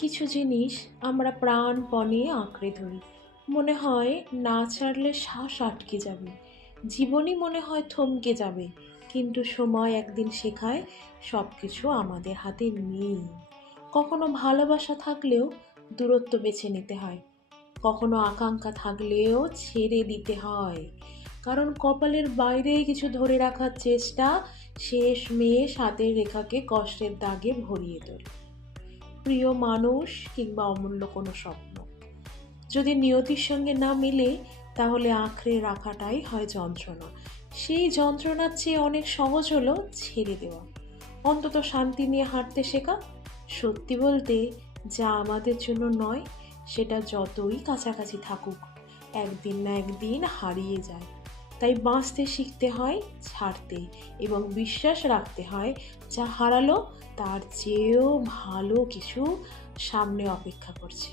কিছু জিনিস আমরা প্রাণপণে আঁকড়ে ধরি, মনে হয় না ছাড়লে শ্বাস আটকে যাবে, জীবনই মনে হয় থমকে যাবে। কিন্তু সময় একদিন শেখায় সব কিছু আমাদের হাতে নেই। কখনো ভালোবাসা থাকলেও দূরত্ব বেছে নিতে হয়, কখনো আকাঙ্ক্ষা থাকলেও ছেড়ে দিতে হয়, কারণ কপালের বাইরে কিছু ধরে রাখার চেষ্টা শেষমেশ হাতের রেখাকে কষ্টের দাগে ভরিয়ে তোলে। প্রিয় মানুষ কিংবা অমূল্য কোনো স্বপ্ন যদি নিয়তির সঙ্গে না মেলে, তাহলে আঁকড়ে রাখাটাই হয় যন্ত্রণা। সেই যন্ত্রণার চেয়ে অনেক সহজ হলো ছেড়ে দেওয়া, অন্তত শান্তি নিয়ে হাঁটতে শেখা। সত্যি বলতে, যা আমাদের জন্য নয় সেটা যতই কাছাকাছি থাকুক একদিন না একদিন হারিয়ে যায়। তাই বাঁচতে শিখতে হয় ছাড়তে, এবং বিশ্বাস রাখতে হয় যা হারালো তার চেয়েও ভালো কিছু সামনে অপেক্ষা করছে।